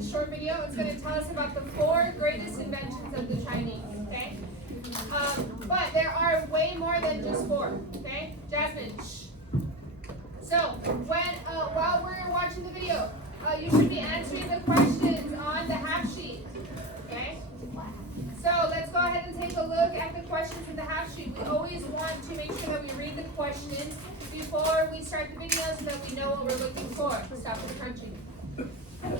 this short video. It's going to tell us about the 4 greatest inventions of the Chinese, okay? But there are way more than just 4, okay? Jasmine, shh. So, while we're watching the video, you should be answering the questions on the half sheet, okay? So, let's go ahead and take a look at the questions in the half sheet. We always want to make sure that we read the questions before we start the video so that we know what we're looking for. Stop the crunching.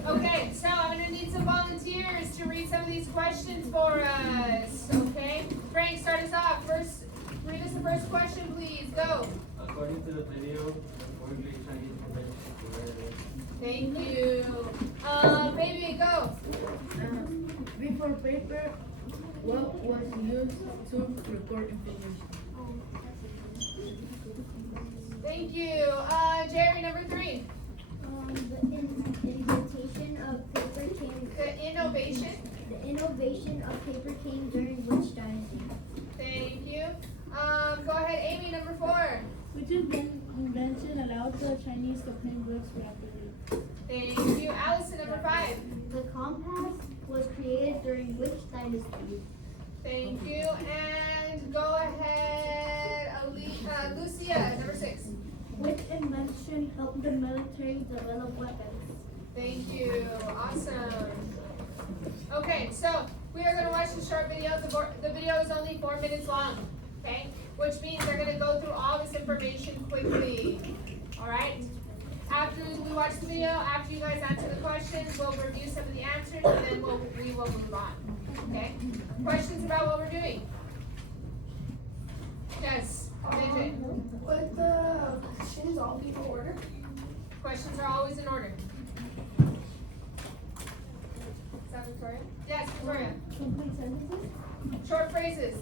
Okay, so I'm going to need some volunteers to read some of these questions for us, okay? Frank, start us off. First, read us the first question, please. Go. According to the video, the 4 great Chinese inventions were. Thank you. Baby, go. Before paper, what was used to record information? Thank you. Jerry, number 3. The invention of paper came. The innovation. The innovation of paper came during which dynasty? Thank you. Go ahead, Amy, number 4. Which invention allowed the Chinese to print books rapidly? Thank you. Allison, number 5. The compass was created during which dynasty? Thank you. And go ahead, Lucia, number 6. Which invention helped the military develop weapons? Thank you. Awesome. Okay, so we are going to watch the short video. The video is only 4 minutes long, okay? Which means they're going to go through all this information quickly. All right? After we watch the video, after you guys answer the questions, we'll review some of the answers, and then we will move on. Okay? Questions about what we're doing? Yes, JJ. Would the questions all be in order? Questions are always in order. Is that Victoria? Yes, Victoria. Complete sentences? Short phrases.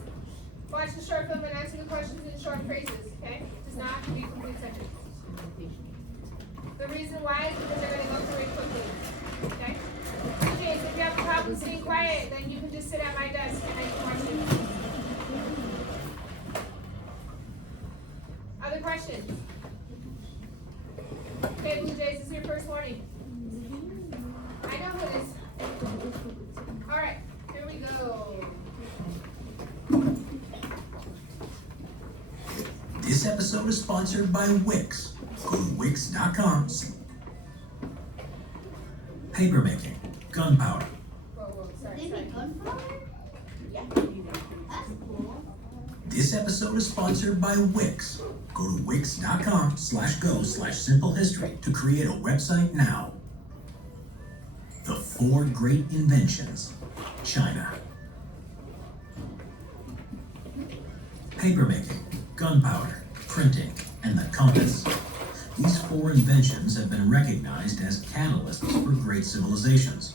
Watch the short film and answer the questions in short phrases, okay? Does not have to be complete sentences. The reason why is because they're going to go through it quickly, okay? Okay, so if you have a problem staying quiet, then you can just sit at my desk and I can watch you. Other questions? Okay, Blue Jays, this is your first warning. I know who it is. All right, here we go. This episode is sponsored by Wix. Go to Wix.com. Paper making, gunpowder. Whoa, sorry. Maybe gunpowder? Yeah. That's cool. This episode is sponsored by Wix. Go to Wix.com/go/simple history to create a website now. The 4 great inventions. China. Paper making, gunpowder, printing, and the compass. These 4 inventions have been recognized as catalysts for great civilizations.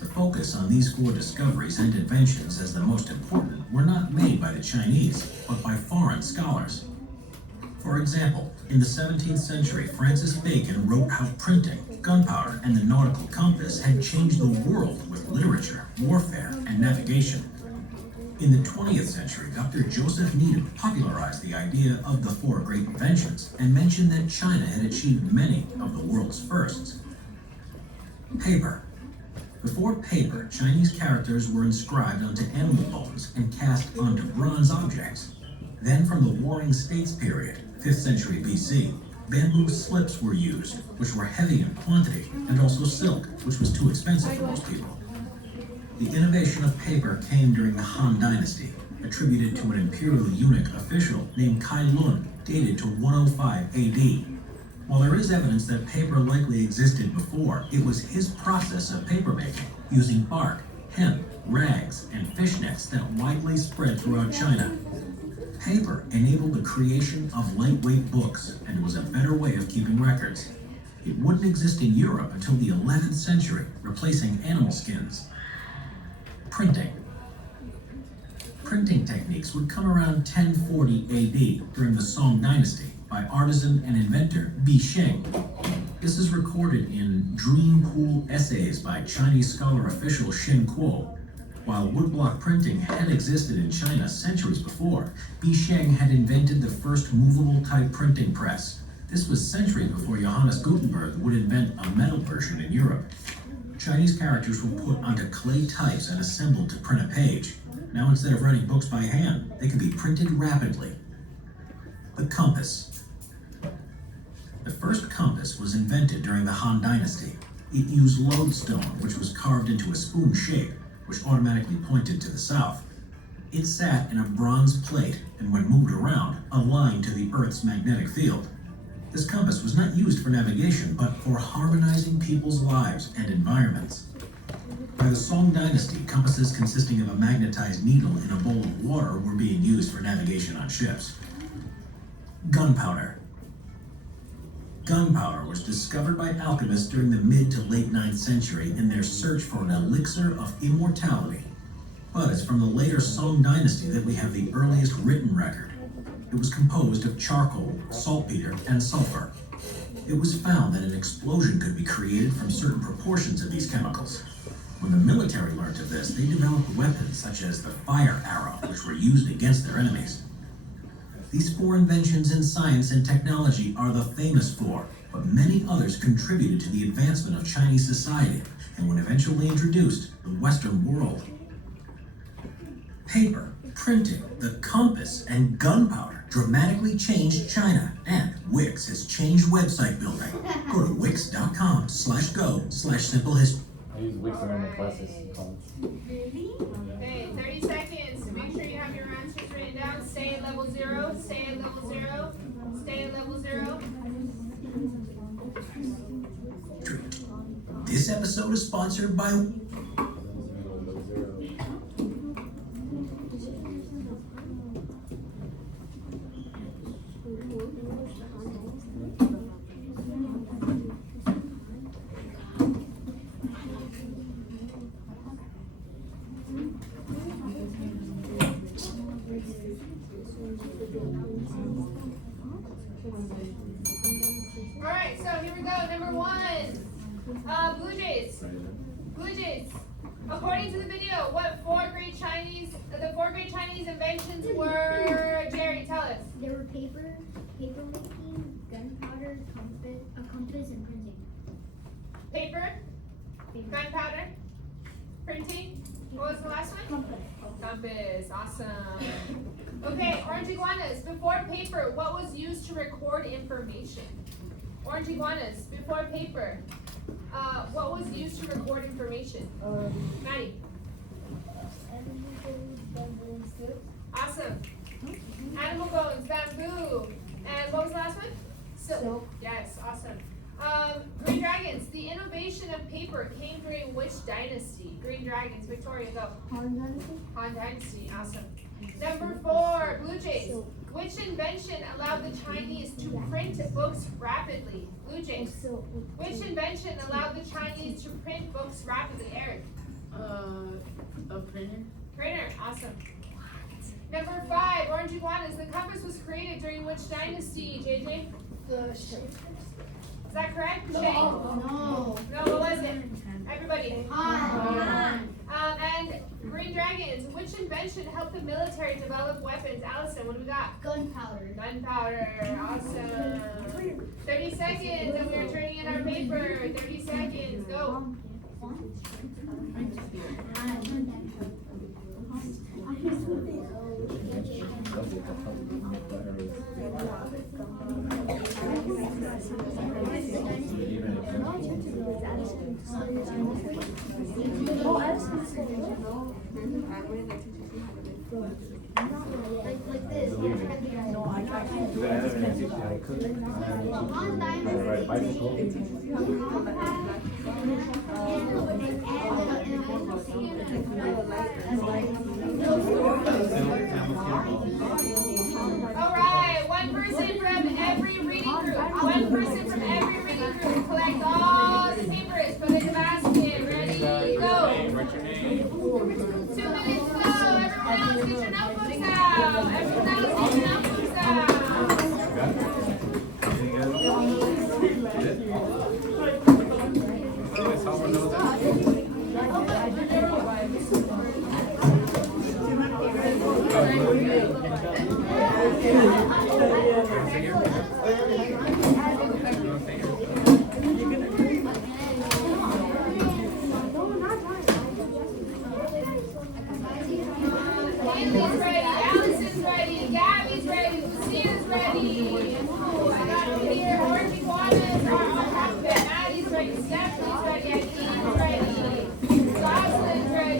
The focus on these 4 discoveries and inventions as the most important were not made by the Chinese, but by foreign scholars. For example, in the 17th century, Francis Bacon wrote how printing, gunpowder, and the nautical compass had changed the world with literature, warfare, and navigation. In the 20th century, Dr. Joseph Needham popularized the idea of the 4 great inventions and mentioned that China had achieved many of the world's firsts. Paper. Before paper, Chinese characters were inscribed onto animal bones and cast onto bronze objects. Then from the Warring States period, 5th century BC, bamboo slips were used, which were heavy in quantity, and also silk, which was too expensive for most people. The innovation of paper came during the Han Dynasty, attributed to an imperial eunuch official named Kai Lun, dated to 105 AD. While there is evidence that paper likely existed before, it was his process of paper making, using bark, hemp, rags, and fishnets that widely spread throughout China. Paper enabled the creation of lightweight books, and it was a better way of keeping records. It wouldn't exist in Europe until the 11th century, replacing animal skins. Printing. Printing techniques would come around 1040 AD during the Song Dynasty by artisan and inventor Bi Sheng. This is recorded in Dream Pool Essays by Chinese scholar official Shen Kuo. While woodblock printing had existed in China centuries before, Bi Sheng had invented the first movable type printing press. This was centuries before Johannes Gutenberg would invent a metal version in Europe. Chinese characters were put onto clay types and assembled to print a page. Now instead of writing books by hand, they can be printed rapidly. The compass. The first compass was invented during the Han Dynasty. It used lodestone, which was carved into a spoon shape, which automatically pointed to the south. It sat in a bronze plate and when moved around, aligned to the Earth's magnetic field. This compass was not used for navigation, but for harmonizing people's lives and environments. By the Song Dynasty, compasses consisting of a magnetized needle in a bowl of water were being used for navigation on ships. Gunpowder. Gunpowder was discovered by alchemists during the mid to late 9th century in their search for an elixir of immortality. But it's from the later Song Dynasty that we have the earliest written record. It was composed of charcoal, saltpeter, and sulfur. It was found that an explosion could be created from certain proportions of these chemicals. When the military learned of this, they developed weapons such as the fire arrow, which were used against their enemies. These 4 inventions in science and technology are the famous 4, but many others contributed to the advancement of Chinese society and when eventually introduced the Western world. Paper, printing, the compass, and gunpowder dramatically changed China, and Wix has changed website building. Go to wix.com/go/simplehistory. I use Wix in all my classes in college. Okay, 30 seconds to make sure you have your answers written down. Stay at level 0, stay at level 0, stay at level 0. This episode is sponsored by Alright, so here we go. Number 1. Blue Jays. Blue Jays. According to the video, what the 4 great Chinese inventions were? Jerry, tell us. There were paper making, gunpowder, a compass, and printing. Paper, gunpowder, printing. What was the last one? Compass. Awesome. Okay, orange iguanas. Before paper, what was used to record information? Orange iguanas. Before paper, what was used to record information? Maddie. Awesome. Animal bones, bamboo. And what was the last one? Silk. Yes, awesome. Green dragons. The innovation of paper came during which dynasty? Green dragons. Victoria, go. Han Dynasty. Awesome. Number 4, Blue Jays. Which invention allowed the Chinese to print books rapidly? Blue Jays. Which invention allowed the Chinese to print books rapidly? Eric. A printer. Printer. Awesome. Number 5, orange iguanas. The compass was created during which dynasty, JJ? The shape. Is that correct? Shane? No. No, what was it? Everybody. Han. And green dragons. Which invention helped the military develop weapons? Allison, what do we got? Gunpowder. Gunpowder. Awesome. 30 seconds, and we are turning in our paper. 30 seconds. Go. Like this. Alright, one person from every reading group. One person from every reading group. Collect all the papers. Put in the basket. Ready? Go. 2 minutes to go. Everyone else, get your notebooks out. Everyone else, get your notebooks out. Stephanie's ready. Aidene's ready. Jocelyn's ready.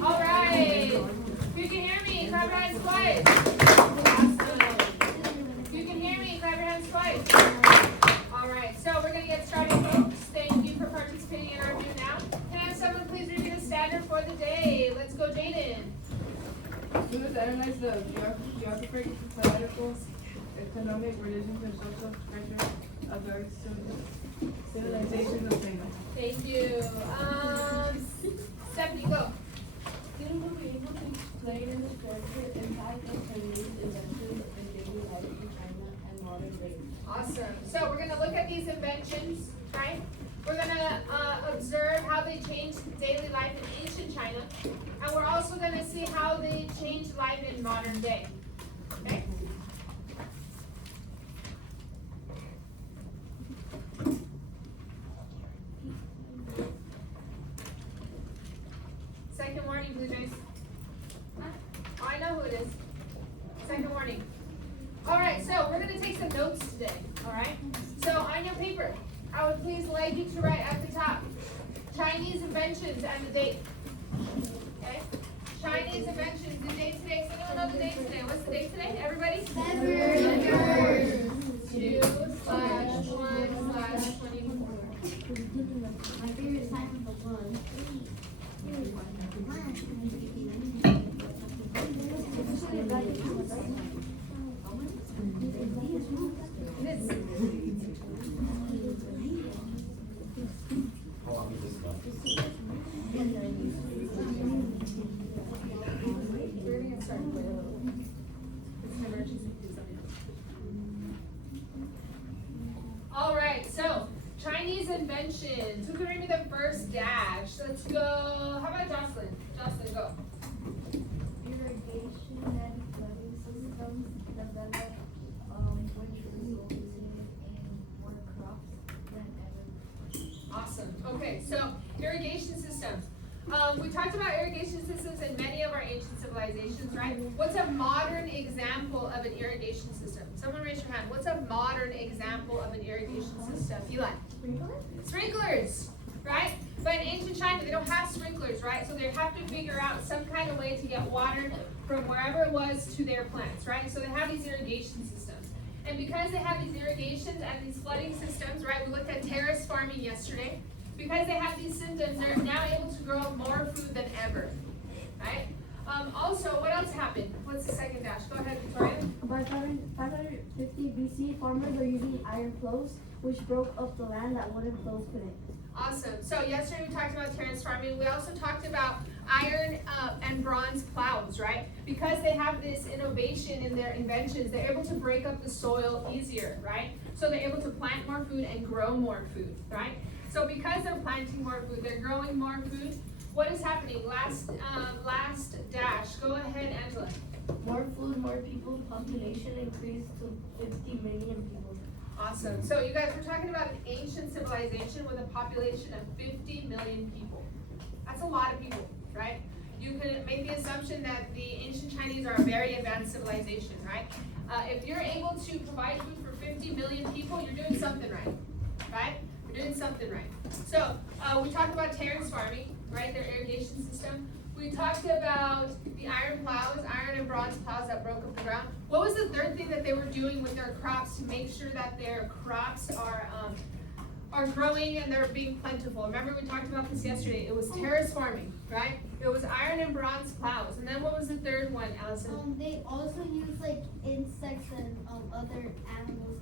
All right. If you can hear me, clap your hands twice. Awesome. If you can hear me, clap your hands twice. All right. So we're going to get started, folks. Thank you for participating in our view now. Can I have someone please read me the standard for the day? Let's go, Jaden. Students analyze the geographic, political, economic, religious, and social structure of the civilizations of China. Thank you. Stephanie, go. Students will be able to explain and describe the impact of Chinese inventions in daily life in China and modern day. Awesome. So we're going to look at these inventions, right? We're going to observe how they changed daily life in ancient China. And we're also going to see how they changed life in modern day. Okay? Second warning, Blue Jays. Oh, I know who it is. Second warning. All right, so we're going to take some notes today, all right? So on your paper, I would please like you to write at the top, Chinese inventions and the date. Okay? Chinese inventions, the date today. Does anyone know the date today? What's the date today, everybody? February 3rd. 2/1/24. My favorite time of the month. We're gonna get started. It's an emergency. All right, so Chinese inventions. Who can read me the first dash? Let's go. How about Jocelyn? Jocelyn, go. Irrigation and flooding systems developed, which resulted in more crops than ever. Awesome. Okay, so irrigation systems. We talked about irrigation systems in many of our ancient civilizations, right? What's a modern example of an irrigation system? Someone raise your hand. What's a modern example of an irrigation system? Eli? Sprinklers, right? But in ancient China, they don't have sprinklers, right? So they have to figure out some kind of way to get water from wherever it was to their plants, right? So they have these irrigation systems. And because they have these irrigations and these flooding systems, right? We looked at terrace farming yesterday. Because they have these systems, they're now able to grow more food than ever, right? Also, what else happened? What's the second dash? Go ahead, Victoria. By 550 BC, farmers were using iron plows, which broke up the land that wooden plows couldn't. Awesome. So yesterday we talked about terrace farming. We also talked about iron and bronze plows, right? Because they have this innovation in their inventions, they're able to break up the soil easier, right? So they're able to plant more food and grow more food, right? So because they're planting more food, they're growing more food. What is happening? Last dash. Go ahead, Angela. More food, more people, population increased to 50 million people. Awesome. So you guys, we're talking about an ancient civilization with a population of 50 million people. That's a lot of people, right? You could make the assumption that the ancient Chinese are a very advanced civilization, right? If you're able to provide food for 50 million people, you're doing something right, right? You're doing something right. So we talked about terrace farming, right? Their irrigation system. We talked about the iron plows, iron and bronze plows that broke up the ground. What was the third thing that they were doing with their crops to make sure that their crops are growing and they're being plentiful? Remember we talked about this yesterday. It was terrace farming, right? It was iron and bronze plows. And then what was the third one, Allison? They also use like insects and other animals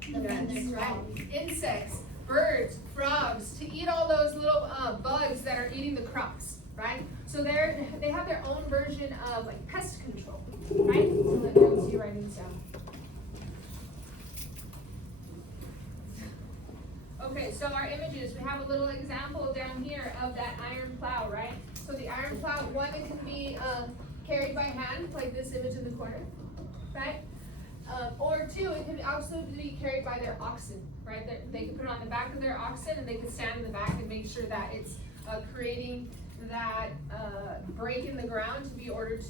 to defend Yes, their right. crops. Insects, birds, frogs, to eat all those little bugs that are eating the crops, right? So they have their own version of like pest control, right? So let me see writing this down. Okay, so our images, we have a little example down here of that iron plow, right? So the iron plow, one, it can be carried by hand, like this image in the corner, right? Or two, it can also be carried by their oxen, right? They can put it on the back of their oxen and they can stand in the back and make sure that it's creating that break in the ground to be in order to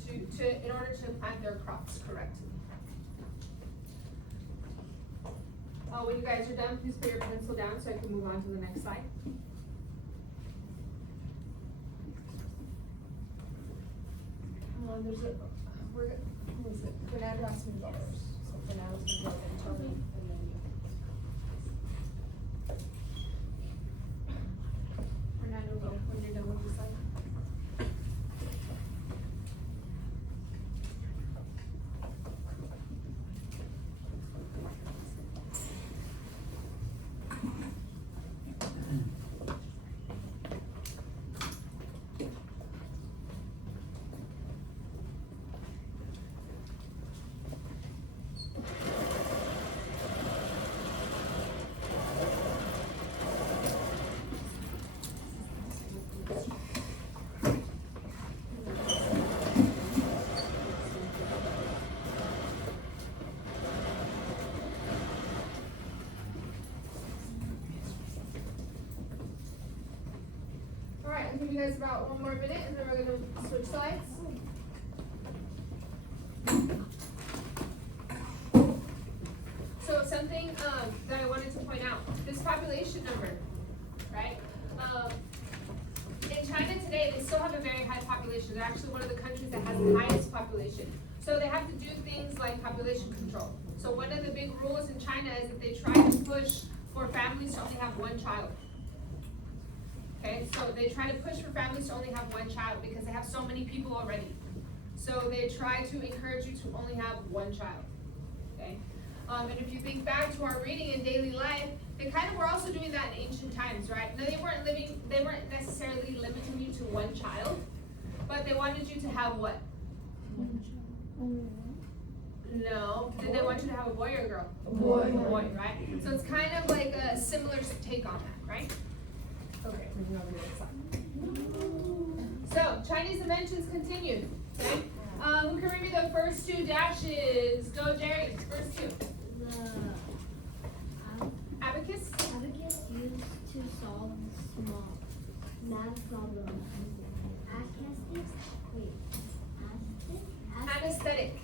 plant their crops correctly. When you guys are done, please put your pencil down so I can move on to the next slide. Who is it? Fernando asked me first. So Fernando's gonna go ahead and tell me, and then you. Fernando, go when you're done with the slide. Alright, I'll give you guys about one more minute and then we're gonna switch slides. So something that I wanted to point out, this population number, right? In China today, they still have a very high population. They're actually one of the countries that has the highest population. So they have to do things like population control. So one of the big rules in China is that they try to push for families to only have one child. Okay, so they try to push for families to only have one child because they have so many people already. So they try to encourage you to only have one child. Okay, and if you think back to our reading in daily life, they kind of were also doing that in ancient times, right? No, they weren't necessarily limiting you to one child, but they wanted you to have what? No. Did they want you to have a boy or a girl? A boy. A boy, right? So it's kind of like a similar take on that, right? Okay, moving over to the slide. So, Chinese inventions continued. Okay? Who can read me the first two dashes? Go, Jerry. First two. Abacus. Abacus used to solve small math problems. Anesthetic.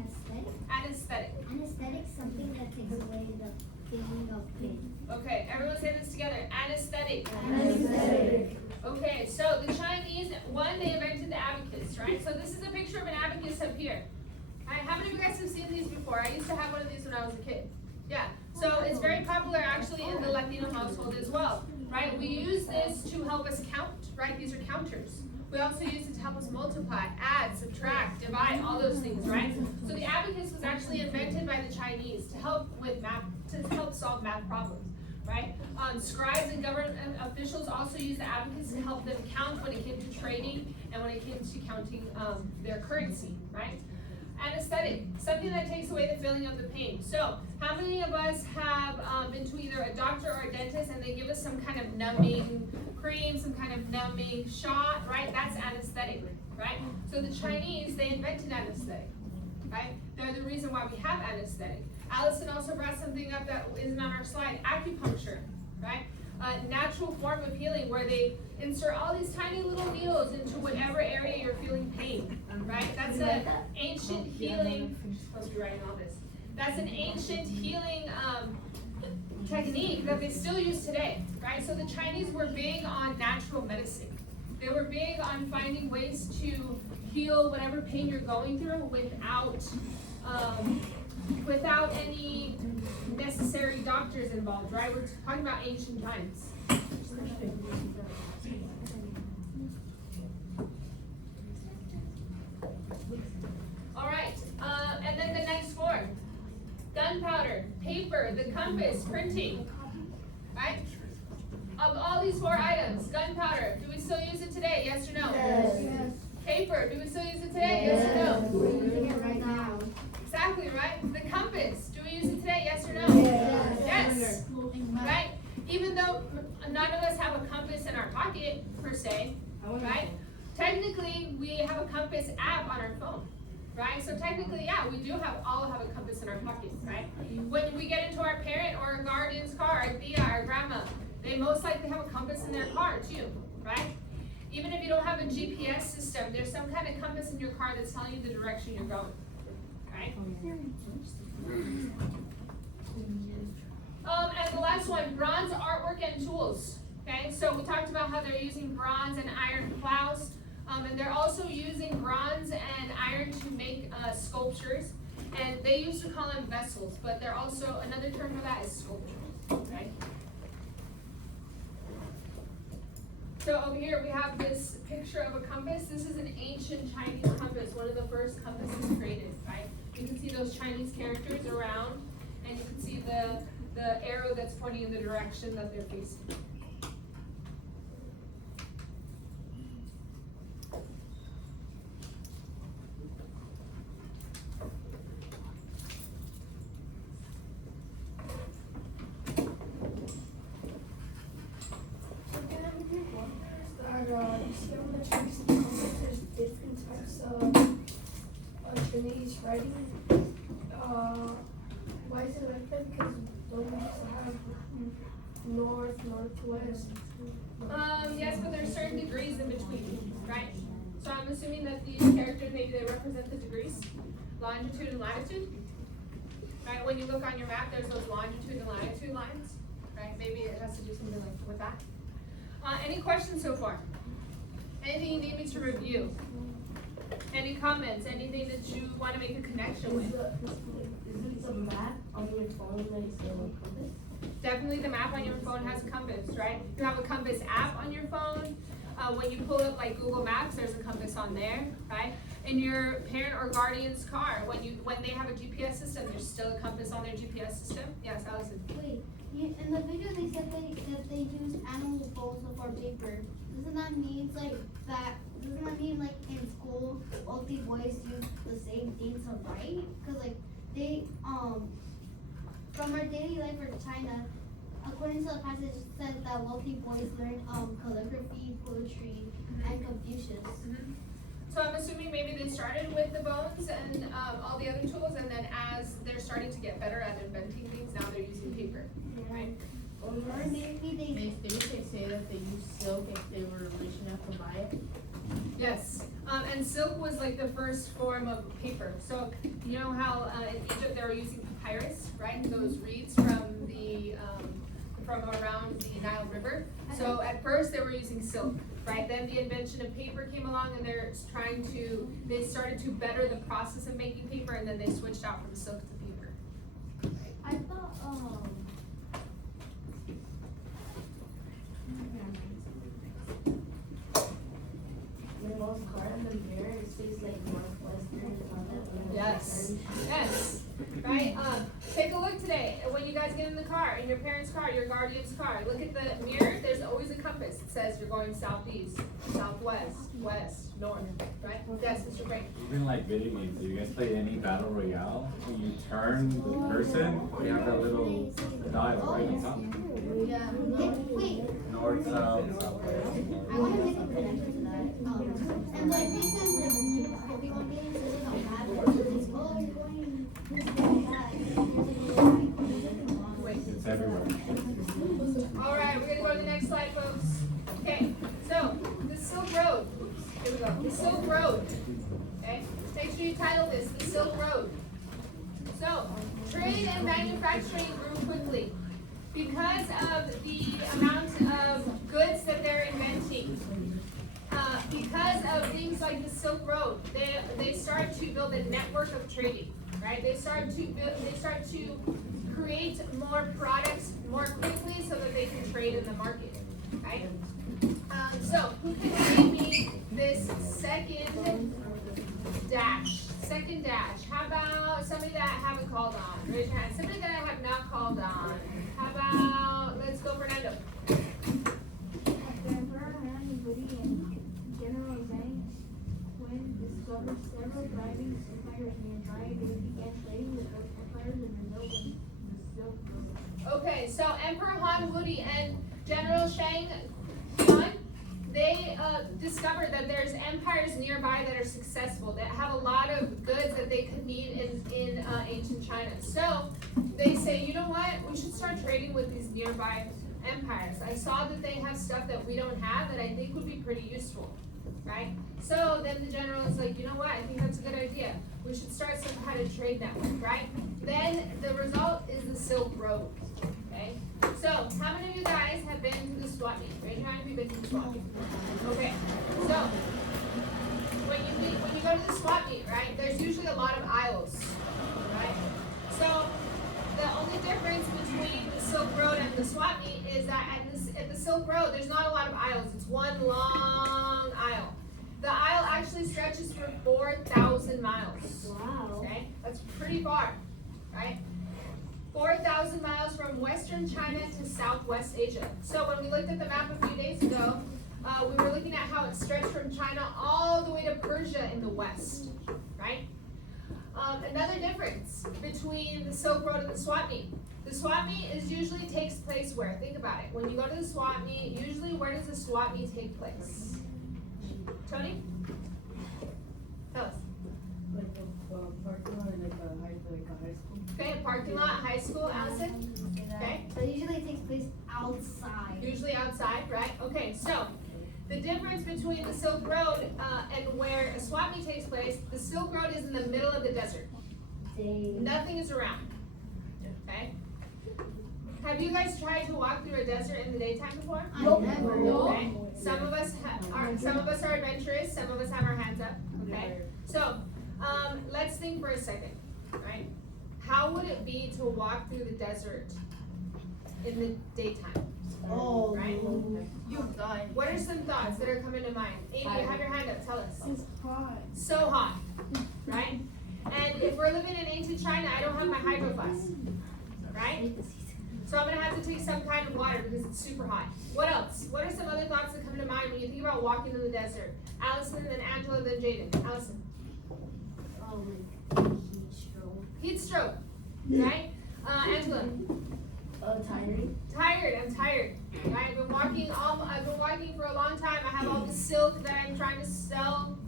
Anesthetic. Anesthetic. Anesthetic, something that takes away the feeling of pain. Okay, everyone say this together. Anesthetic. Anesthetic. Okay, so the Chinese, they invented the abacus, right? So this is a picture of an abacus up here. Right, how many of you guys have seen these before? I used to have one of these when I was a kid. Yeah, so it's very popular actually in the Latino household as well, right? We use this to help us count, right? These are counters. We also use it to help us multiply, add, subtract, divide, all those things, right? So the abacus was actually invented by the Chinese to help with math, to help solve math problems, right? Scribes and government officials also used the abacus to help them count when it came to trading and when it came to counting their currency, right? Anesthetic, something that takes away the feeling of the pain. So, how many of us have been to either a doctor or a dentist and they give us some kind of numbing cream, some kind of numbing shot, right? That's anesthetic, right? So the Chinese, they invented anesthetic, right? They're the reason why we have anesthetic. Allison also brought something up that isn't on our slide, acupuncture, right? A natural form of healing where they insert all these tiny little needles into whatever area you're feeling pain, right? That's an ancient healing, supposed to be writing all this. That's an ancient healing technique that they still use today, right? So the Chinese were big on natural medicine. They were big on finding ways to heal whatever pain you're going through without any necessary doctors involved, right? We're talking about ancient times. All right, and then the next four. Gunpowder, paper, the compass, printing, right? Of all these four items, gunpowder, do we still use it today? Yes or no? Yes. Paper, do we still use it today? Yes or no? We're using it right now. Exactly, right? The compass, do we use it today? Yes or no? Yes. Yes. Right? Even even though none of us have a compass in our pocket per se, I wanna right? Technically, we have a compass app on our phone, right? So technically, yeah, we do all have a compass in our pocket, right? When we get into our parent or our guardian's car, our tia, our grandma, they most likely have a compass in their car too, right? Even if you don't have a GPS system, there's some kind of compass in your car that's telling you the direction you're going, right? And the last one, bronze artwork and tools. Okay, so we talked about how they're using bronze and iron plows, and they're also using bronze and iron to make sculptures. And they used to call them vessels, but they're also, another term for that is sculptures, right? So over here we have this picture of a compass. This is an ancient Chinese compass, one of the first compasses created, right? You can see those Chinese characters around, and you can see the arrow that's pointing in the direction that they're facing. You see on the Chinese compass, there's different types of Chinese writing. Why is it like that? Because don't we used to have north, northwest? Yes, but there's certain degrees in between, right? So I'm assuming that these characters, maybe they represent the degrees, longitude and latitude. Right, when you look on your map, there's those longitude and latitude lines, right? Maybe it has to do something like with that. Any questions so far? Anything you need me to review? Any comments? Anything that you want to make a connection with? Is the map on your phone like a compass? Definitely the map on your phone has a compass, right? You have a compass app on your phone. When you pull up like Google Maps, there's a compass on there, right? In your parent or guardian's car, when they have a GPS system, there's still a compass on their GPS system. Yes, Allison. Wait, in the video they said that they use animal bones for paper. Doesn't that mean like in school all the boys use the same thing to write? Cause like they from our daily life in China, according to the passage, it says that wealthy boys learn calligraphy, poetry, and Confucius. Mm-hmm. So I'm assuming maybe they started with the bones and all the other tools, and then as they're starting to get better at inventing things, now they're using paper, right? Or maybe Didn't they say that they used silk if they were rich enough to buy it? Yes, and silk was like the first form of paper. So you know how in Egypt they were using papyrus, right? Those reeds from around the Nile River. So at first they were using silk, right? Then the invention of paper came along, and they started to better the process of making paper, and then they switched out from silk to paper. I thought My mom's car in the mirror, it says like Northwestern and all that. Yes, yes, right? Take a look today, when you guys get in the car, in your parents' car, your guardian's car, look at the mirror, there's always a compass. It says you're going southeast, southwest, west, north, right? Yes, Mr. Frank. Even like video games, do you guys play any battle royale? When you turn the person, you have that little dial right on top. Yeah. wait, North, south, southwest. I want to make a connection to that. And like they said, like Pokemon games, there's like a map that says, oh, you're going this way, that. It's everywhere. All right, we're gonna go to the next slide, folks. Okay, so the Silk Road. Here we go. The Silk Road. Okay, make sure you title this the Silk Road. So trade and manufacturing grew quickly because of the amount of goods that they're inventing. Because of things like the Silk Road, they start to build a network of trading, right? They start to create more products more quickly so that they can trade in the market, right? So who can read me this second dash? Second dash. How about somebody that I haven't called on? Raise your hand. Somebody that I have not called on. How about, let's go Fernando. General Zhang Wen discovered several thriving empires nearby. They began trading with those empires and rebuilding the Silk Road. Okay, so Emperor Han Wudi and General Shang Yuan, they discovered that there's empires nearby that are successful, that have a lot of goods that they could need in ancient China. So they say, you know what, we should start trading with these nearby empires. I saw that they have stuff that we don't have that I think would be pretty useful, right? So then the general is like, you know what, I think that's a good idea. We should start some kind of trade network, right? Then the result is the Silk Road, okay? So how many of you guys have been to the swap meet? Raise your hand if you've been to the swap meet. Okay, so when you go to the swap meet, right, there's usually a lot of aisles, right? So the only difference between the Silk Road and the swap meet is that at the Silk Road, there's not a lot of aisles. It's one long aisle. The aisle actually stretches for 4,000 miles. Wow. Okay, that's pretty far, right? 4,000 miles from Western China to Southwest Asia. So when we looked at the map a few days ago, we were looking at how it stretched from China all the way to Persia in the west, right? Another difference between the Silk Road and the swap meet. The swap meet usually takes place where? Think about it. When you go to the swap meet, usually where does the swap meet take place? Tony? Tell us. Like a parking lot in like a high school. Okay, a parking lot, high school, Allison? Okay. So usually it takes place outside. Usually outside, right? Okay, so the difference between the Silk Road and where a swap meet takes place, the Silk Road is in the middle of the desert. Nothing is around. Okay? Have you guys tried to walk through a desert in the daytime before? I never. Okay. Some of us are adventurous. Some of us have our hands up. Okay. So let's think for a second, right? How would it be to walk through the desert in the daytime? Oh. Right? You'll die. What are some thoughts that are coming to mind? Amy, have your hand up. Tell us. It's hot. So hot, right? And if we're living in ancient China, I don't have my hydro flask, right? So I'm gonna have to take some kind of water because it's super hot. What else? What are some other thoughts that come to mind when you think about walking in the desert? Allison, then Angela, then Jaden. Allison. Oh my God. Heat stroke. Heat stroke, right? Angela. Tiring. Tired. I'm tired. Right? I've been walking for a long time. I have all the silk that I'm trying to sell.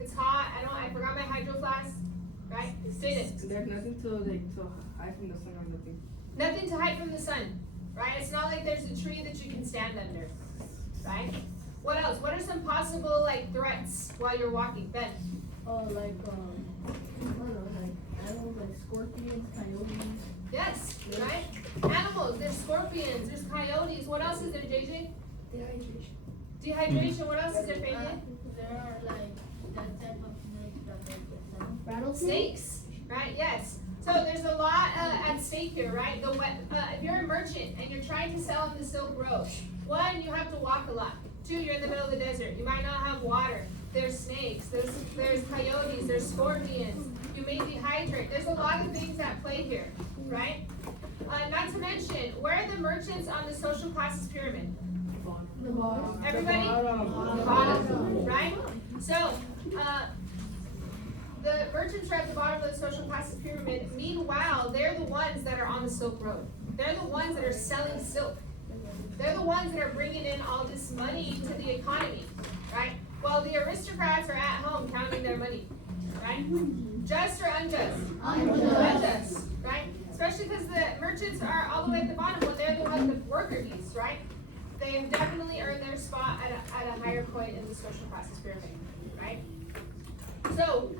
It's hot. I forgot my hydro flask. Right? Jaden. There's nothing to hide from the sun or nothing. Nothing to hide from the sun, right? It's not like there's a tree that you can stand under, right? What else? What are some possible threats while you're walking, Ben? Oh, I don't know, like animals like scorpions, coyotes. Yes, right? Animals. There's scorpions. There's coyotes. What else is there, JJ? Dehydration. Dehydration. What else is there, Fabian? There are like that type of snakes that get Rattlesnake? Snakes, right? Yes. So there's a lot at stake here, right? If you're a merchant and you're trying to sell on the Silk Road, one, you have to walk a lot. Two, you're in the middle of the desert. You might not have water. There's snakes. There's coyotes. There's scorpions. You may dehydrate. There's a lot of things at play here, right? Not to mention, where are the merchants on the social classes pyramid? The bottom. Everybody? The bottom, right? So, the merchants are at the bottom of the social classes pyramid. Meanwhile, they're the ones that are on the Silk Road. They're the ones that are selling silk. They're the ones that are bringing in all this money to the economy, right? While the aristocrats are at home counting their money, right? Just or unjust? Unjust, right? Especially because the merchants are all the way at the bottom when they're the ones with worker bees, right? They have definitely earned their spot at a higher point in the social classes pyramid, right? So,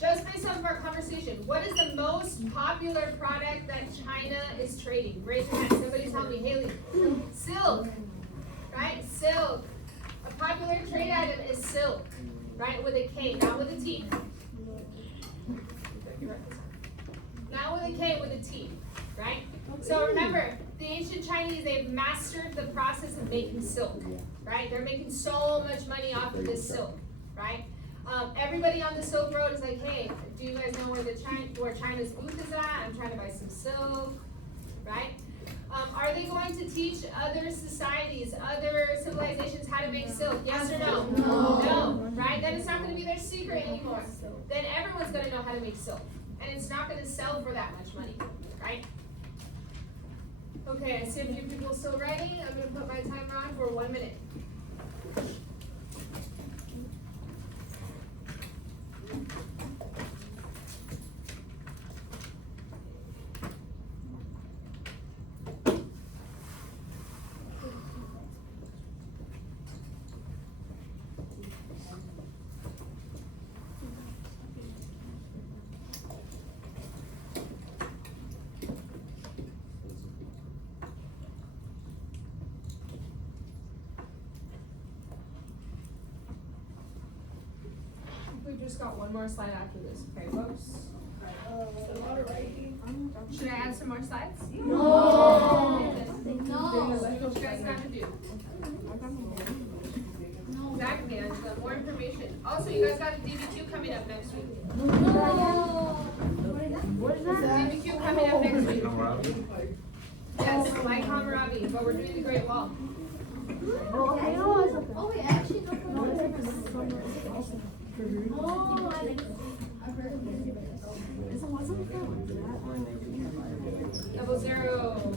just based off of our conversation, what is the most popular product that China is trading? Raise your hand. Somebody tell me. Haley. Silk. Right? Silk. A popular trade item is silk. Right? With a K, not with a T. Not with a K, with a T. Right? So remember, the ancient Chinese, they've mastered the process of making silk. Right? They're making so much money off of this silk. Right? Everybody on the Silk Road is like, hey, do you guys know where China's booth is at? I'm trying to buy some silk, right? Are they going to teach other societies, other civilizations how to make silk? Yes or no? No, right? Then it's not going to be their secret anymore. Then everyone's going to know how to make silk. And it's not going to sell for that much money, right? Okay, I see a few people still writing. I'm gonna put my timer on for 1 minute. We've just got one more slide after this, okay, folks? A lot of writing. Should I add some more slides? No. What you guys gotta do? Exactly, I just got more information. Also, you guys got a DBQ coming up next week. DBQ coming up next week. Yes, Mike Hammurabi, but we're doing the Great Wall. Oh, wait, I actually don't know. Double zero.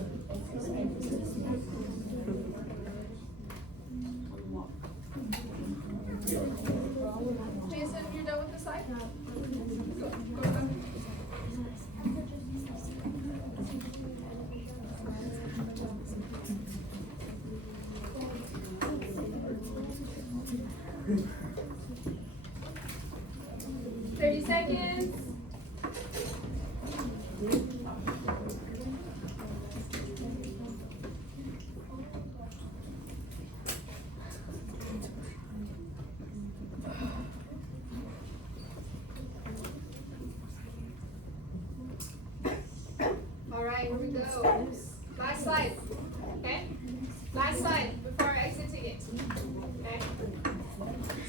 Jason, you're done with the slide? Go ahead. 30 seconds. All right, here we go. Last slide. Okay? Last slide before exiting it. Okay?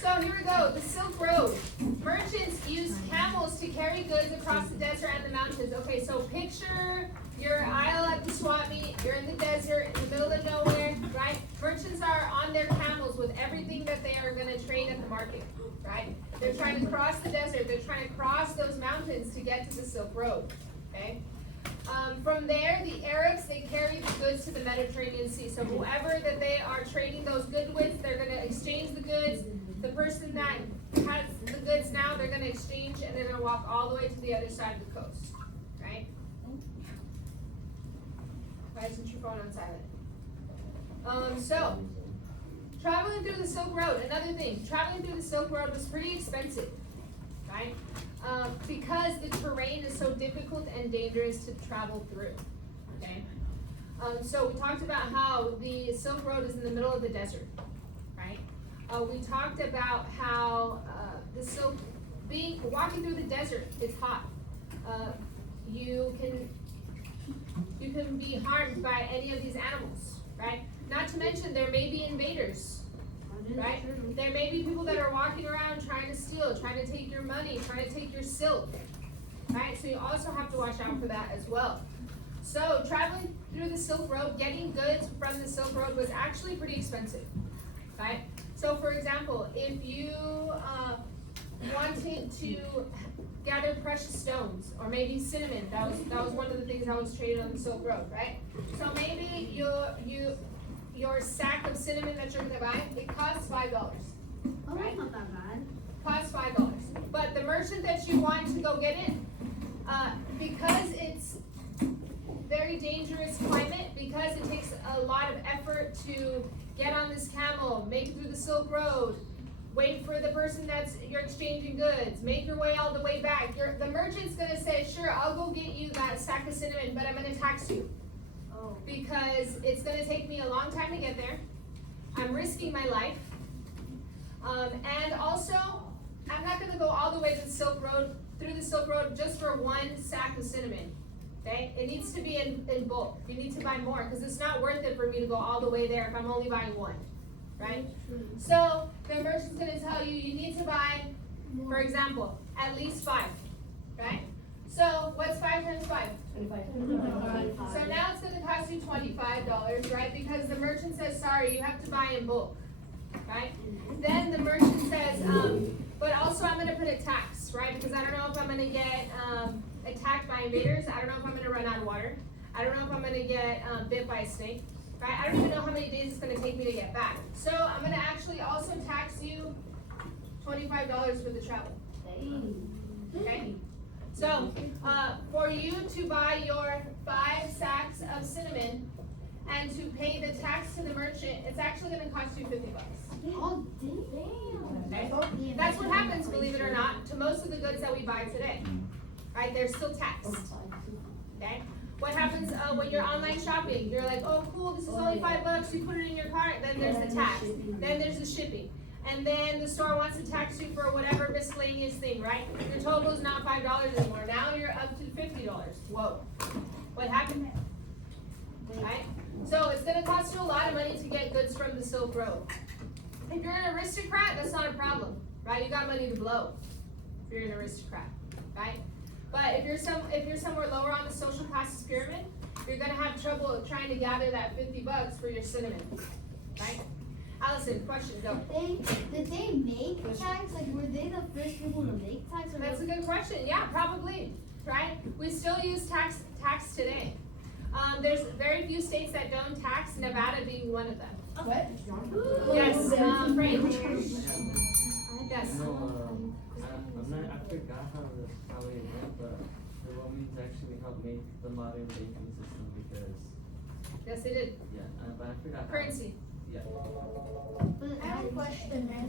So here we go. The Silk Road. Merchants used camels to carry goods across the desert and the mountains. Okay, so picture your aisle at the swap meet. You're in the desert, in the middle of nowhere, right? Merchants are on their camels with everything that they are going to trade at the market, right? They're trying to cross the desert. They're trying to cross those mountains to get to the Silk Road, okay? From there, the Arabs, they carry the goods to the Mediterranean Sea. So whoever that they are trading those goods with, they're going to exchange the goods. The person that has the goods now, they're going to exchange and they're going to walk all the way to the other side of the coast, right? Why isn't your phone on silent? So, traveling through the Silk Road, another thing, traveling through the Silk Road was pretty expensive, right? Because the terrain is so difficult and dangerous to travel through, okay? So we talked about how the Silk Road is in the middle of the desert, right? We talked about how walking through the desert, it's hot. You can be harmed by any of these animals, right? Not to mention there may be invaders, right? There may be people that are walking around trying to steal, trying to take your money, trying to take your silk, right? So you also have to watch out for that as well. So traveling through the Silk Road, getting goods from the Silk Road was actually pretty expensive, right? So for example, if you wanted to gather precious stones, or maybe cinnamon, that was one of the things that was traded on the Silk Road, right? So maybe your sack of cinnamon that you're gonna buy, it costs $5. Oh, right? that's not that bad. Costs $5. But the merchant that you want to go get it, because it's very dangerous climate, because it takes a lot of effort to get on this camel, make it through the Silk Road, wait for the person you're exchanging goods, make your way all the way back. The merchant's gonna say, sure, I'll go get you that sack of cinnamon, but I'm gonna tax you. Because it's gonna take me a long time to get there. I'm risking my life. And also, I'm not gonna go all the way to the Silk Road, through the Silk Road, just for one sack of cinnamon. Okay? It needs to be in bulk. You need to buy more, because it's not worth it for me to go all the way there if I'm only buying one. Right? So the merchant's gonna tell you, you need to buy, for example, at least 5. Right? So what's 5 times 5? 25. So now it's gonna cost you $25, right? Because the merchant says, sorry, you have to buy in bulk. Right? Then the merchant says, but also I'm gonna put a tax, right? Because I don't know if I'm gonna get attacked by invaders. I don't know if I'm gonna run out of water. I don't know if I'm gonna get bit by a snake, right? I don't even know how many days it's gonna take me to get back. So I'm gonna actually also tax you $25 for the travel. Okay? So, for you to buy your 5 sacks of cinnamon and to pay the tax to the merchant, it's actually gonna cost you $50. Oh, damn. Okay? That's what happens, believe it or not, to most of the goods that we buy today. Right? They're still taxed. Okay? What happens when you're online shopping? You're like, oh cool, this is only $5, you put it in your cart, then there's the tax, then there's the shipping. And then the store wants to tax you for whatever miscellaneous thing, right? Your total is not $5 anymore. Now you're up to $50. Whoa. What happened? Right? So it's gonna cost you a lot of money to get goods from the Silk Road. If you're an aristocrat, that's not a problem, right? You got money to blow if you're an aristocrat, right? But if you're somewhere lower on the social classes pyramid, you're gonna have trouble trying to gather that $50 for your cinnamon, right? Allison, question, go. Did they make tax? Like, were they the first people to make tax? Or That's a good question. Yeah, probably, right? We still use tax today. There's very few states that don't tax, Nevada being one of them. What? Yes, Frank. Yes. I forgot how it went, but the Romans actually helped make the modern banking system because, Yes, they did. yeah, but I forgot. how. Currency. Yeah. But I have a question, man.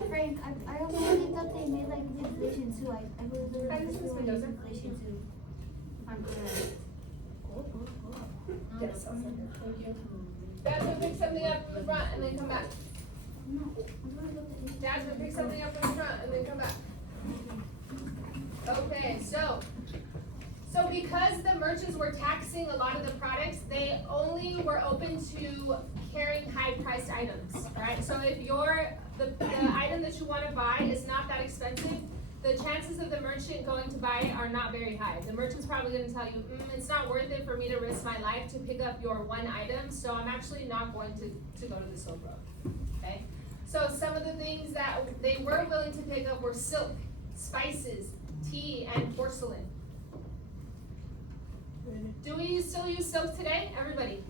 Wait, Frank, I also believe that they made like inflation too. I believe they were Hi, this is doing Mendoza. inflation too. If I'm correct. Yes. Thank you. Jasmine, pick something up from the front and then come back. No, I'm gonna look at Jasmine, pick something up from the front and then come back. Okay, so because the merchants were taxing a lot of the products, they only were open to carrying high-priced items, right? So if the item that you want to buy is not that expensive, the chances of the merchant going to buy it are not very high. The merchant's probably going to tell you, it's not worth it for me to risk my life to pick up your one item, so I'm actually not going to go to the Silk Road, okay? So some of the things that they were willing to pick up were silk, spices, tea, and porcelain. Do we still use silk today, everybody?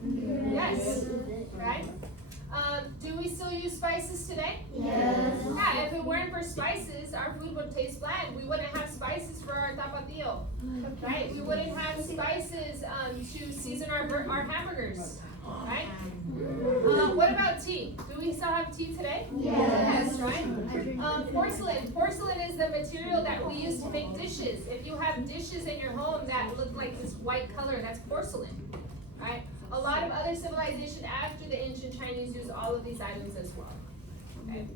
Yes, right? Do we still use spices today? Yes. Yeah, if it weren't for spices, our food would taste bland. We wouldn't have spices for our tapatio, right? We wouldn't have spices to season our hamburgers, right? What about tea? Do we still have tea today? Yes, right? Porcelain. Porcelain is the material that we use to make dishes. If you have dishes in your home that look like this white color, that's porcelain, right? A lot of other civilizations after the ancient Chinese use all of these items as well, okay?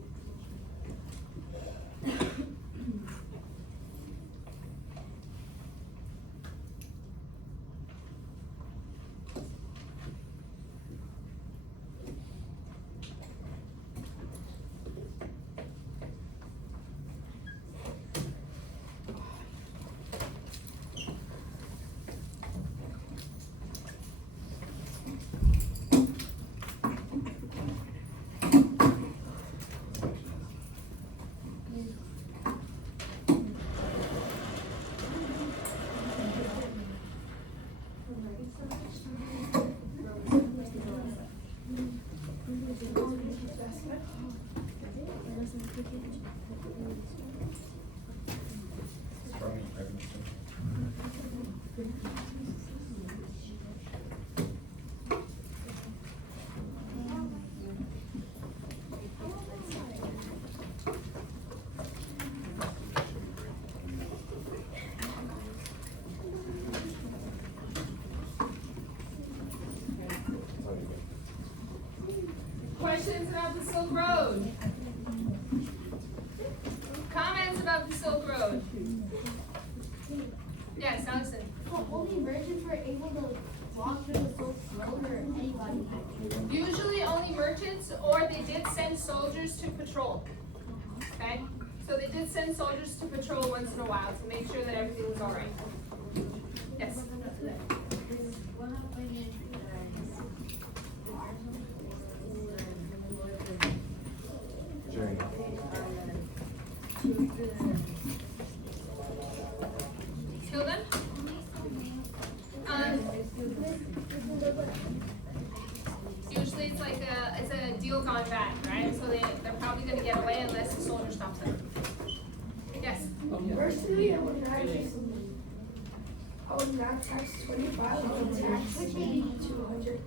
Questions about the Silk Road? Comments about the Silk Road? Yes, Allison. So only merchants were able to walk through the Silk Road, or anybody? Usually only merchants, or they did send soldiers to patrol. Okay? So they did send soldiers to patrol once in a while to make sure that everything was alright. Yes. Journey. Hilda? it's a deal gone bad, right? So they're probably gonna get away unless the soldier stops them. Yes. Personally, I would not tax 25, I would tax 200.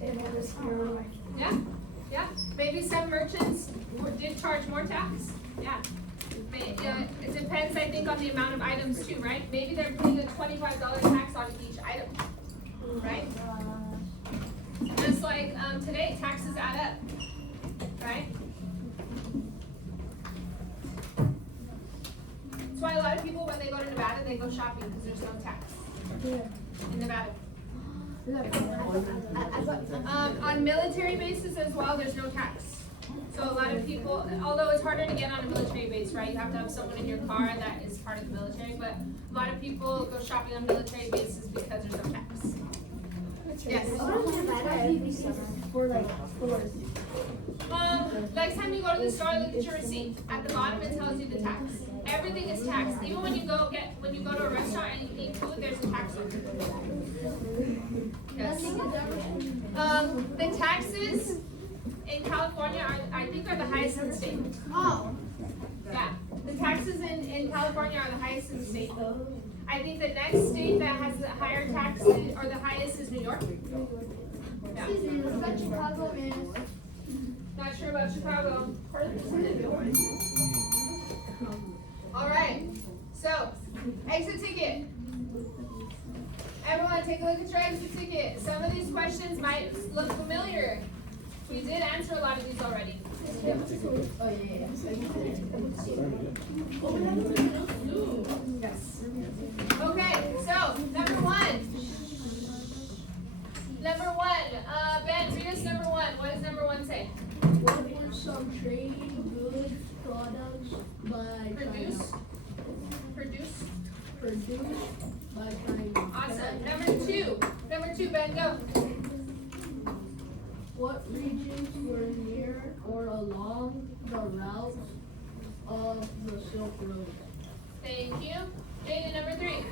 And I was here. Yeah, yeah. Maybe some merchants did charge more tax. Yeah. It depends, I think, on the amount of items too, right? Maybe they're putting a $25 tax on each item, right? Just like today, taxes add up, right? That's why a lot of people, when they go to Nevada, they go shopping because there's no tax in Nevada. On military bases as well, there's no tax. So a lot of people, although it's harder to get on a military base, right? You have to have someone in your car that is part of the military, but a lot of people go shopping on military bases because there's no tax. Yes? For like stores. Next time you go to the store, look at your receipt. At the bottom, it tells you the tax. Everything is taxed. Even when you go to a restaurant and you eat food, there's a tax on it. Yes. The taxes in California I think are the highest in the state. Oh. Yeah. The taxes in California are the highest in the state. I think the next state that has the higher taxes or the highest is New York. Yeah. Excuse me, what about Chicago is? Not sure about Chicago. All right. So, exit ticket. Everyone, take a look at your exit ticket. Some of these questions might look familiar. We did answer a lot of these already. Oh yeah. Yes. Okay, so number one. Ben, read us number one. What does number one say? What were some trading goods products by Produce by China? Awesome. Number two, Ben, go. What regions were near or along the routes of the Silk Road? Thank you. Jaden, number three.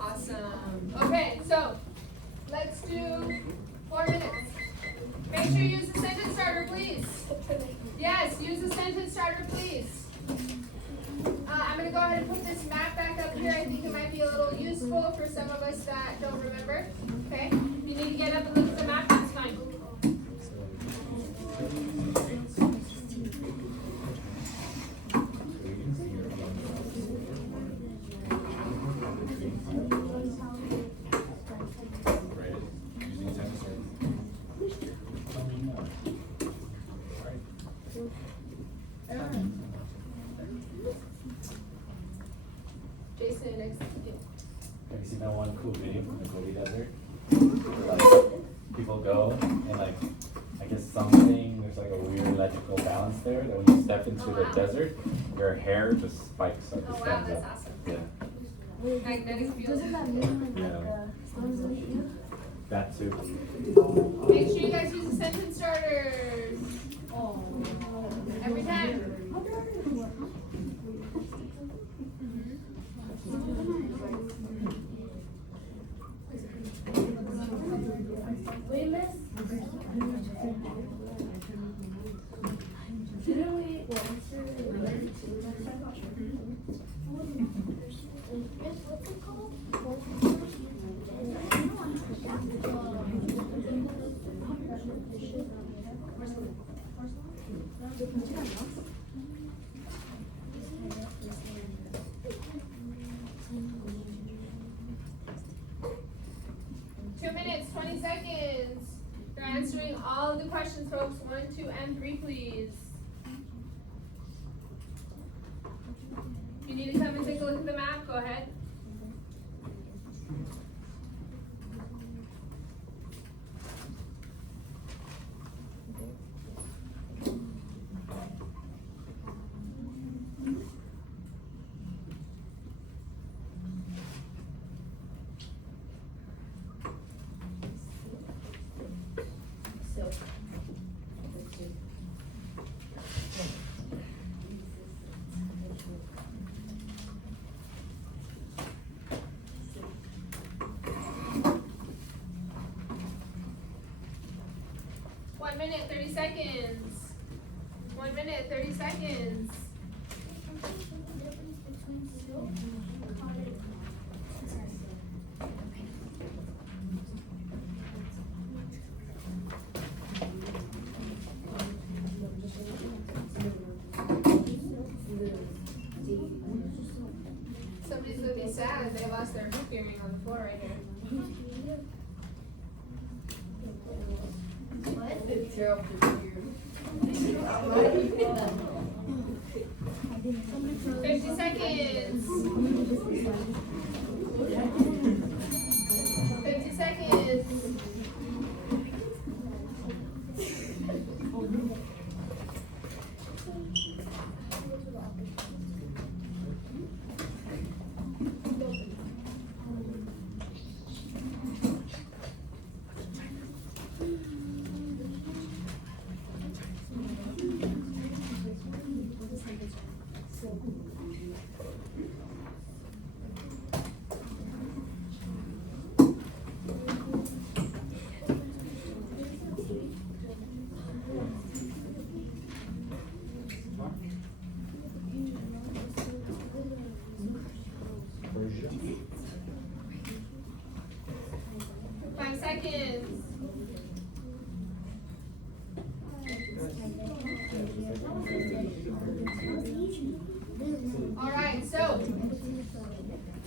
Awesome. Okay, so let's do 4 minutes. Make sure you use the sentence starter, please. Yes, use the sentence starter, please. I'm going to go ahead and put this map back up here. I think it might be a little useful for some of us that don't remember. Okay? If you need to get up and look at the map, that's fine. Jason, next. Have you seen that one cool video from the Gobi Desert? Where, like, people go and like, I guess there's like a weird electrical balance there that when you step into the desert, your hair just spikes up. Oh It wow, stands that's up. awesome. Yeah. Magnetic field. Doesn't that mean like Yeah. the storms don't hit you? That too. Make sure you guys use the sentence starters. Oh. Every time. Wait, miss. Didn't we answer what's it called? Two minutes, 20 seconds. They're answering all of the questions, folks. 1, 2, and 3, please. If you need to come and take a look at the map, go ahead. 1 minute, 30 seconds. 1 minute, 30 seconds. Somebody's gonna be sad if they lost their hoop earring on the floor right here. It's terrible to hear. 50 seconds. 50 seconds. Persia. 5 seconds. All right, so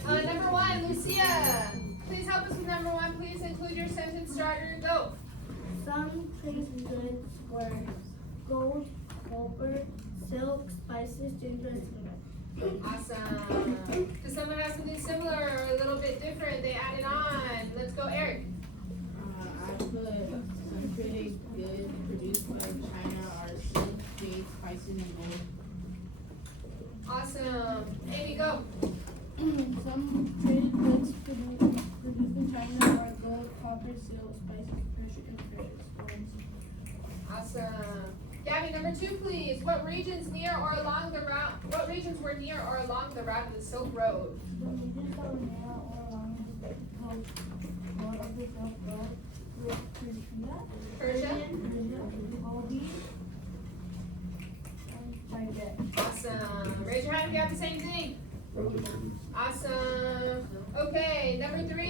number 1, Lucia. Please help us with number 1. Please include your sentence starter. Go. Some trade goods were gold, copper, silk, spices, ginger, and cinnamon. Awesome. Does someone have something similar or a little bit different? They added on. Let's go, Eric. I put some pretty good produced by China are silk, jade, spices, and gold. Awesome. Amy, go. Some traded goods produced in China are gold, copper, silk, spices, precious, and precious stones. Awesome. Gabby, number 2, please. What regions were near or along the route of the Silk Road? The regions that were near or along the road of the Silk Road were Persia? Gobi, and China. Awesome. Raise your hand if you have the same thing. Awesome. Okay, number 3.